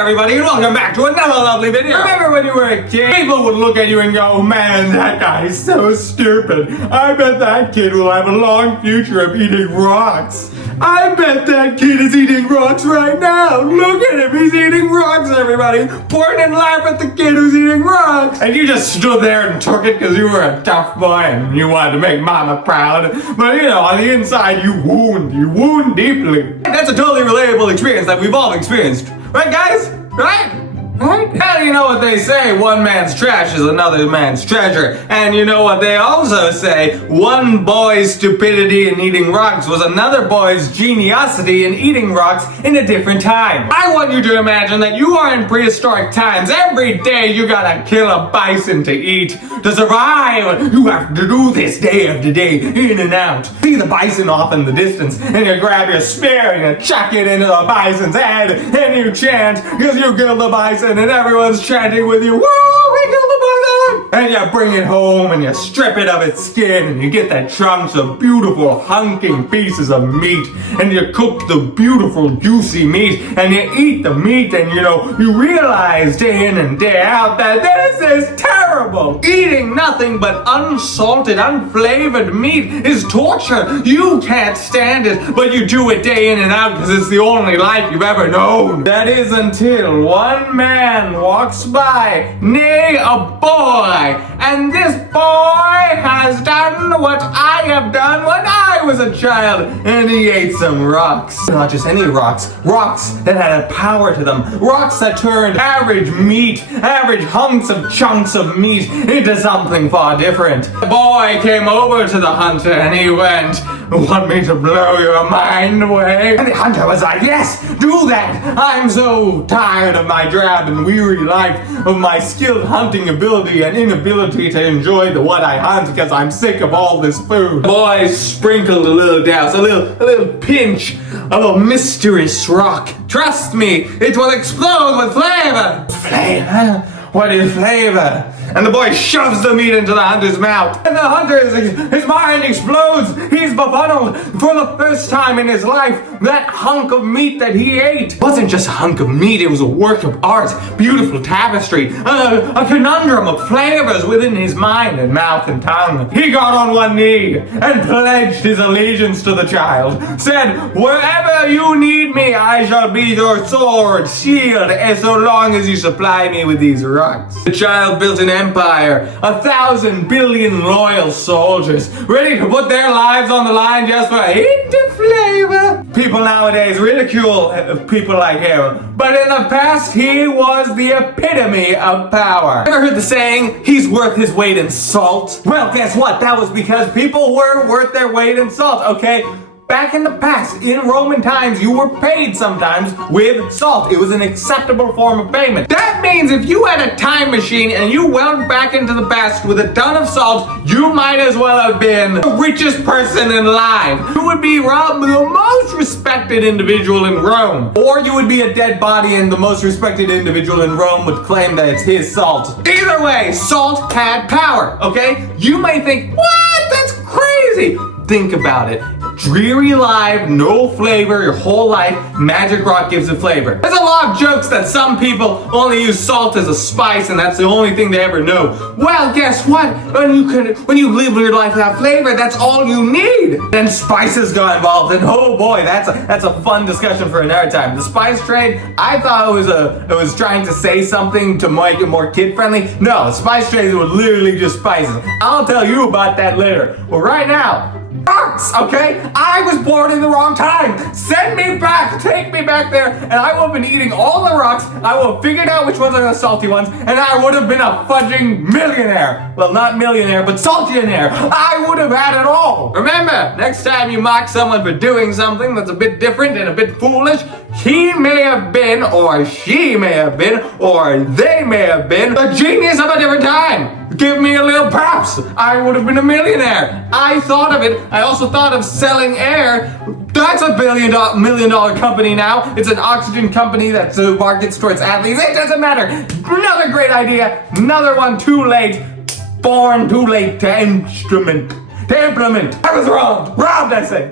everybody, and welcome back to another lovely video. Remember when you were a kid, people would look at you and go, man, that guy is so stupid. I bet that kid will have a long future of eating rocks. I bet that kid is eating rocks right now. Look at him, he's eating rocks, everybody. Point and laugh at the kid who's eating rocks. And you just stood there and took it because you were a tough boy and you wanted to make mama proud. But you know, on the inside, you wound deeply. That's a totally relatable experience that we've all experienced. Right, guys? Right? Well, you know what they say, one man's trash is another man's treasure. And you know what they also say, one boy's stupidity in eating rocks was another boy's geniusity in eating rocks in a different time. I want you to imagine that you are in prehistoric times. Every day you gotta kill a bison to eat. To survive, you have to do this day after day, in and out. See the bison off in the distance, and you grab your spear and you chuck it into the bison's head, and you chant, because you killed the bison, and everyone's chanting with you, woo, we killed the bison! And you bring it home, and you strip it of its skin, and you get that chunks of beautiful hunking pieces of meat, and you cook the beautiful juicy meat, and you eat the meat, and you know, you realize day in and day out that this is terrible! Eating nothing but unsalted, unflavored meat is torture. You can't stand it, but you do it day in and out because it's the only life you've ever known. That is until one man walks by, nay, a boy, and this boy has done what I have done when I was a child, and he ate some rocks. Not just any rocks, rocks that had a power to them, rocks that turned average meat, average chunks of meat into something far different. The boy came over to the hunter and he went, want me to blow your mind away? And the hunter was like, yes, do that. I'm so tired of my drab and weary life, of my skilled hunting ability and inability to enjoy what I hunt because I'm sick of all this food. The boy sprinkled a little douse, a little pinch of a mysterious rock. Trust me, it will explode with flavor. Flavor? What is flavor? And the boy shoves the meat into the hunter's mouth. And the hunter, his mind explodes. He's befuddled. For the first time in his life, that hunk of meat that he ate wasn't just a hunk of meat, it was a work of art. Beautiful tapestry. A conundrum of flavors within his mind and mouth and tongue. He got on one knee and pledged his allegiance to the child. Said, wherever you need me, I shall be your sword, shield, and so long as you supply me with these rocks. The child built an empire, 1,000 billion loyal soldiers, ready to put their lives on the line just for a hint of flavor. People nowadays ridicule people like him, but in the past he was the epitome of power. Ever heard the saying, he's worth his weight in salt? Well, guess what? That was because people were worth their weight in salt, okay? Back in the past, in Roman times, you were paid sometimes with salt. It was an acceptable form of payment. That means if you had a time machine and you went back into the past with a ton of salt, you might as well have been the richest person in life. You would be the most respected individual in Rome. Or you would be a dead body and the most respected individual in Rome would claim that it's his salt. Either way, salt had power, okay? You may think, what? That's crazy. Think about it. Dreary life, no flavor, your whole life, magic rock gives it flavor. There's a lot of jokes that some people only use salt as a spice and that's the only thing they ever know. Well, guess what? When you live your life without flavor, that's all you need. Then spices got involved and oh boy, that's a fun discussion for another time. The spice trade, I thought it was trying to say something to make it more kid friendly. No, the spice trade was literally just spices. I'll tell you about that later. Well, right now, rocks, okay? I was born in the wrong time. Send me back, take me back there, and I will have been eating all the rocks. I will have figured out which ones are the salty ones, and I would have been a fudging millionaire. Well, not millionaire, but saltionaire. I would have had it all. Remember, next time you mock someone for doing something that's a bit different and a bit foolish, he may have been, or she may have been, or they may have been a genius of a different time. Give me a little props. I would have been a millionaire. I thought of it. I also thought of selling air. That's a $1 million company now. It's an oxygen company that markets towards athletes. It doesn't matter. Another great idea. Another one too late. Born too late to implement. I was wrong. Robbed, I say.